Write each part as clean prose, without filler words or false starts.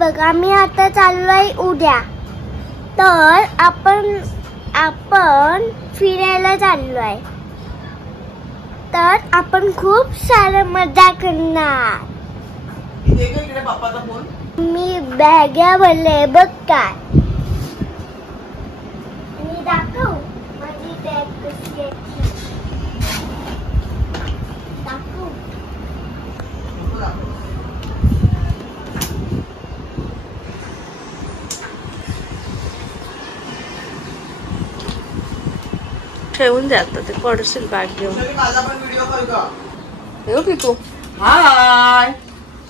बघा आम्ही आता चाललोय उद्या, तर आपण फिरायला चाललोय, तर आपण खूप सारं मजा करणार. इकडे पप्पाचा फोन. मी बॅगा भरले बघ काय. मी दाखव माझी बॅग कशी आहे. दाखव. ठेवून द्या आता, ते पडशील बॅग घेऊन. पिकू हाय,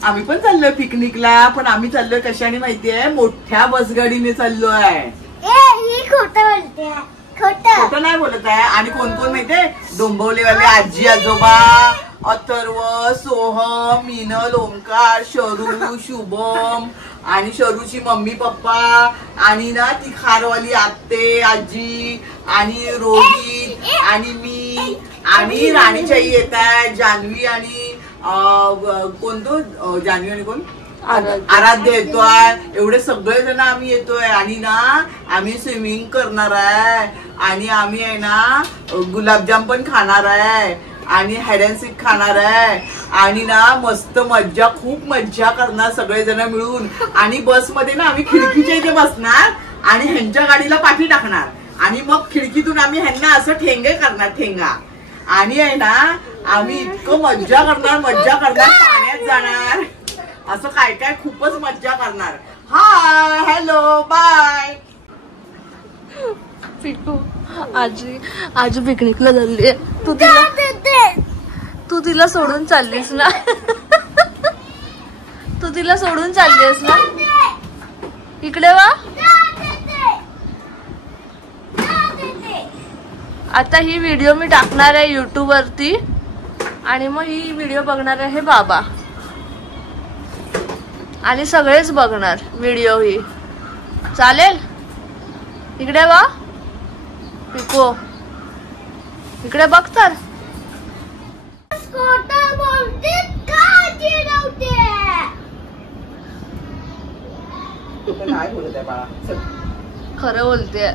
आम्ही पण चाललोय पिकनिकला, पण आम्ही चाललोय कशाने माहितीये, मोठ्या बसगाडीने चाललोय. ही खोटं बोलते, खोटं नाही बोलत आहे. आणि कोण कोण माहितीये, डोंबवलेवाले आजी आजोबा, अथर्व, सोहम, मीनल, ओंकार, शरू, शुभम आणि शरूची मम्मी पप्पा आणि ना ती खारवाली आत्ते आजी आणि रोहित आणि मी आणि राणीच्याई येत आहे, जान्हवी आणि कोणतो जान्हवी आणि कोण आराध्य येतोय. एवढे सगळे जण आम्ही येतोय. आणि ना आम्ही स्विमिंग करणार आहे आणि आम्ही आहे ना गुलाबजाम पण खाणार आहे आणि हाइड अँड सीक खाणार आहे आणि ना मस्त मज्जा, खूप मज्जा करणार सगळेजण मिळून. आणि बसमध्ये ना आम्ही खिडकीच्या इथे बसणार आणि ह्यांच्या गाडीला पाठी टाकणार आणि मग खिडकीतून आम्ही ह्यांना असं ठेंगे करणार, ठेंगा. आणि आहे ना आम्ही इतकं मज्जा करणार, पाण्यात जाणार, असं काय काय खूपच मज्जा करणार. हाय, हॅलो, बाय. पिकू आजी पिकनिकला चालली. तू तिला सोडून चाललीस ना. तू तिला सोडून चाललीस ना. इकडे वा. आता ही व्हिडिओ मी टाकणार आहे YouTube वरती आणि मग ही व्हिडिओ बघणार आहे बाबा आणि सगळेच बघणार व्हिडिओ ही. चालेल. इकडे वा पिको, इकडे बघ तर. खरं बोलते.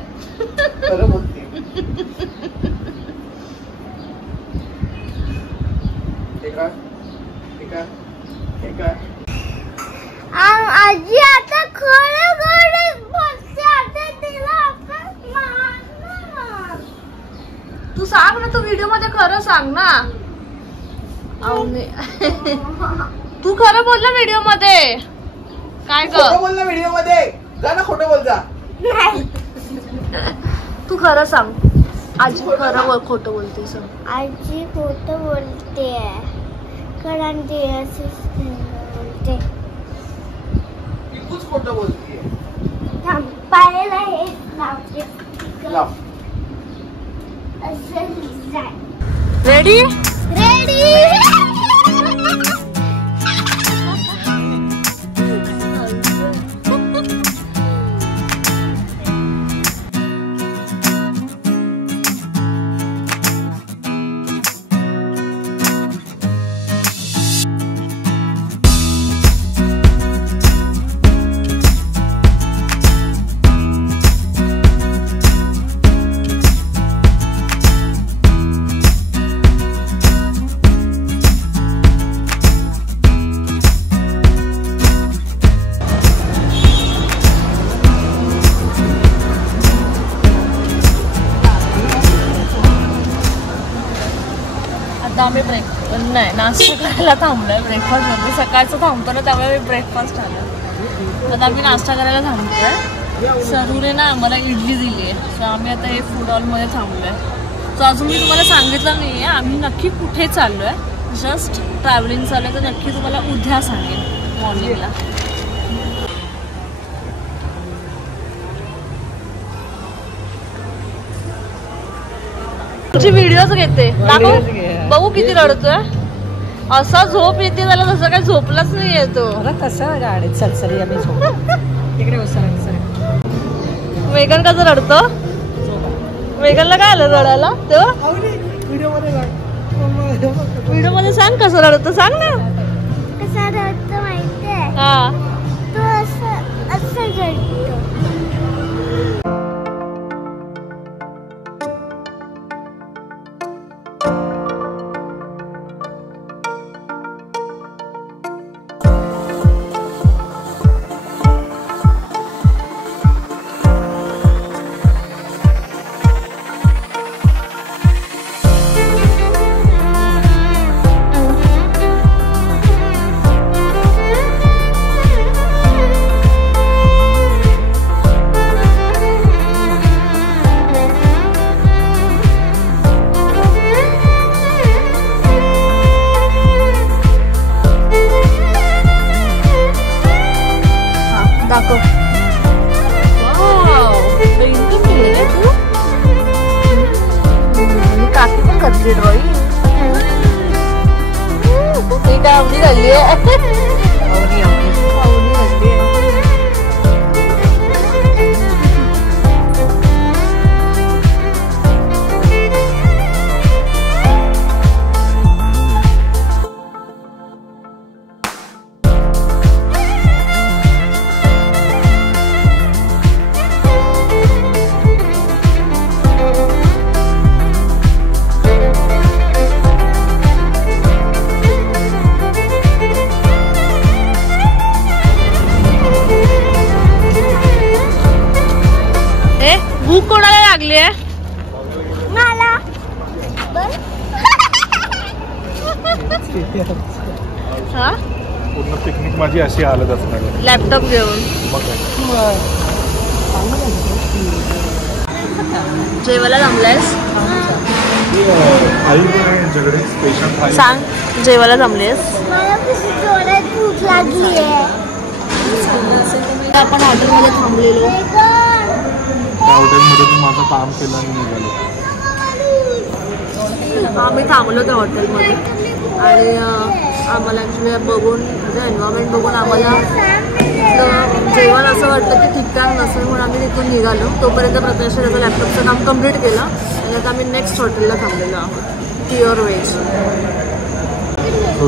आजी आता खरं बोलते. आता तिला आपण मारणार. तू सांग ना, तू व्हिडिओ मध्ये खरं सांग ना. तू खरं बोल ना व्हिडिओ मध्ये. काय खोटं बोल ना व्हिडिओ मध्ये. जा ना, खोटं बोल जा. तू खरं सांग. आजी खरं खोटं बोलते सांग. आजी खोटं बोलते कारण ती बोलते. तूच खोटं बोलते. पायाला हे लावते. रेडी. आम्ही नाश्ता करायला थांबलोय. ब्रेकफास्ट मध्ये सकाळचं थांबतो ना, त्यामुळे ब्रेकफास्ट आला. आता आम्ही नाश्ता करायला थांबतोय. सरूने ना आम्हाला इडली दिली आहे, सो आम्ही आता हे फूड हॉलमध्ये थांबलोय. सो अजून मी तुम्हाला सांगितलं नाही आहे आम्ही नक्की कुठे चाललोय. जस्ट ट्रॅव्हलिंग चालू आहे, तर नक्की तुम्हाला उद्या सांगेन मॉर्निंगला. तुझी व्हिडिओच घेते, बघू किती रडतोय. असा झोप येते त्याला, तसं काय झोपलाच नाही येतो. कसं गाडीत सरसरी आम्ही तिकडे वेगन कसं रडतो. वेगनला काय आलं रडायला तेव्हा. व्हिडिओ मध्ये सांग कसं रडतो, सांग ना. कसं रडतो माहितीये. हा, तो असं काकी पण करते ड्रॉइंग. ती काय आवडी झाली आहे. भूक कोणाला लागली आहे? मला. हा पूर्ण पिकनिक माझी अशी हालत असणार. लॅपटॉप घेऊन जेवायला जमलेस? सांग जेवायला जमलेस? मला खूप जोरात भूक लागली आहे. आपण हॉटेलमध्ये थांबलेलो. हॉटेलमध्ये तू माझं काम केलं आणि निघालो. आम्ही थांबलो त्या हॉटेलमध्ये आणि आम्हाला ॲक्च्युली बघून म्हणजे एन्व्हायरमेंट बघून आम्हाला जेवण असं वाटलं की ठीकठाक नसेल म्हणून आम्ही तिथून निघालो. तोपर्यंत प्रत्यक्ष त्याचं लॅपटॉपचं काम कम्प्लीट केलं आणि आता आम्ही नेक्स्ट हॉटेलला थांबलेलो आहोत प्युअर व्हेज.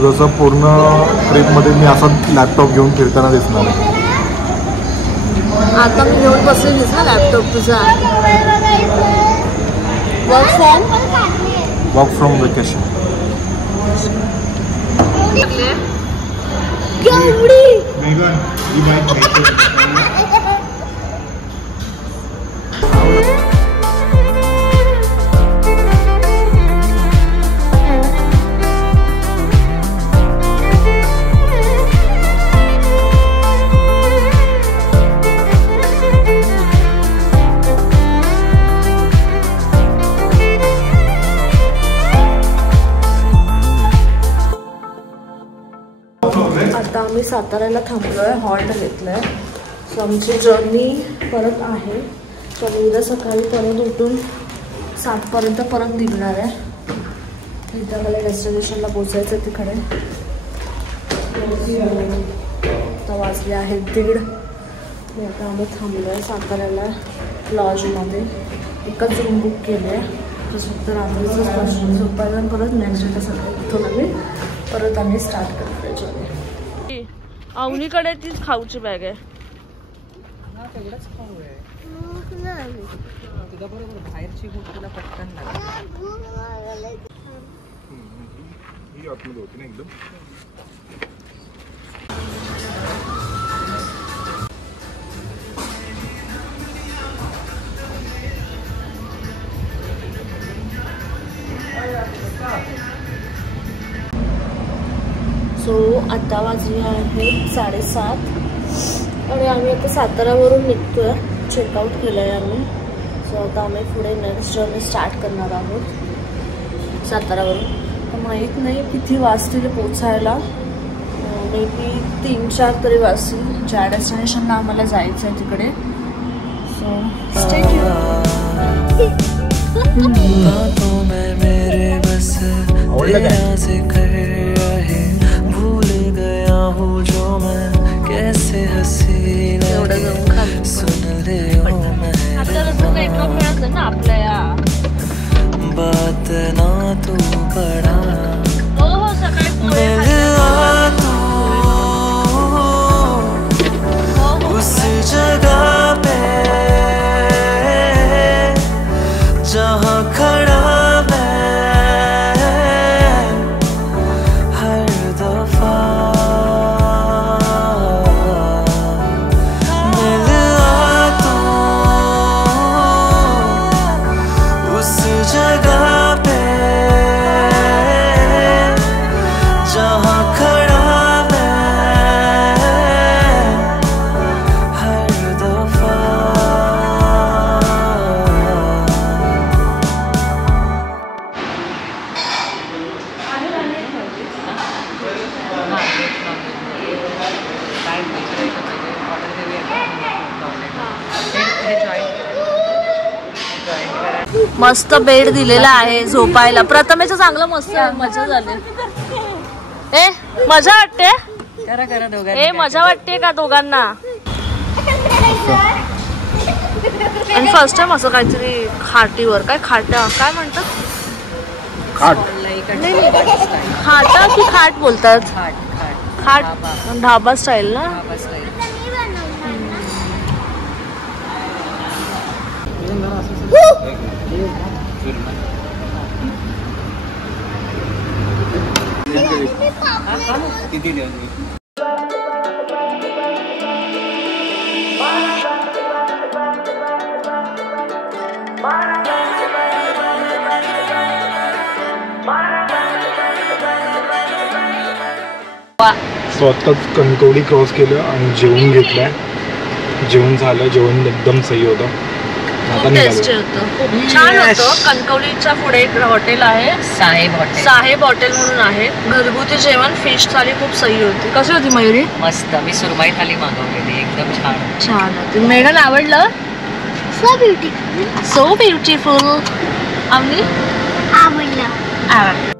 जसं पूर्ण ट्रिपमध्ये मी असा लॅपटॉप घेऊन फिरताना दिसणार आहे. आता मी घेऊन बसलेलीस ना लॅपटॉप तुझा. Work from vacation. आता आम्ही साताऱ्याला थांबलो आहे. हॉल्ट घेतलं आहे. सो आमची जर्नी परत आहे. सो आम्ही उद्या सकाळी परत उठून 7पर्यंत परत निघणार आहे. इथं मला डेस्टिनेशनला पोचायचं आहे तिकडे. आता वाजले आहेत 1:30. मी आता आम्ही थांबलो आहे साताऱ्याला लॉजमध्ये. एकच रूम बुक केली आहे. तसं फक्त रात्रीचंच पाचशे रुपयाला परत नेक्स्ट डे सकाळी इथून आम्ही परत आम्ही स्टार्ट करतो त्याच्याने. अवनीकडे तीच खाऊची बॅग आहे. तेवढंच खाऊ आहे तुझ्या बरोबर. बाहेरची भूक तुला पटकन लागली. ही आतमध्ये होती ना एकदम. सो आता वाजले आहेत 7:30 आणि आम्ही आता साताऱ्यावरून निघतोय. चेकआउट केलं आहे आम्ही. सो आता आम्ही पुढे नेक्स्ट जर्नी स्टार्ट करणार आहोत साताऱ्यावरून. तर माहीत नाही किती वाजतील पोचायला. मे बी 3-4 तरी वाजतील. ज्या डेस्टिनेशनला आम्हाला जायचं आहे तिकडे. सो स्टे ना आपल्या बात ना तू बड़ा हो सकाळी उस जगह मस्त बेड दिलेला आहे झोपायला. प्रथमेचं चांगलं मस्त मजा झाली. ए मजा वाटते. करा करा दोघांनी. ए मजा वाटते का दोघांना? आणि फर्स्ट टाइम असं काहीतरी खाटीवर काय खाटा काय म्हणतात? खाट. खाटा की खाट बोलतात? खाट खाट खाट ढाबा स्टाईल ना. ढाबा स्टाईल. किती दिवस? स्वतःच कणकवली क्रॉस केलं आणि जेवून घेतलंय. जेवण झालं. जेवण एकदम सही होतं. आता टेस्टी निघालो. होतं. खूप छान होतं. कणकवलीच्या पुढे एक हॉटेल आहे साहेब हॉटेल. साहेब हॉटेल म्हणून आहे. घरगुती जेवण फिश थाली खूप सही होती. कशी होती मयुरी? मस्त. मी सुरमई थाली मागवलेली एकदम छान. छान होती. मेघन आवडलं? So beautiful. So beautiful. आम्ही आवडलं. आवडलं.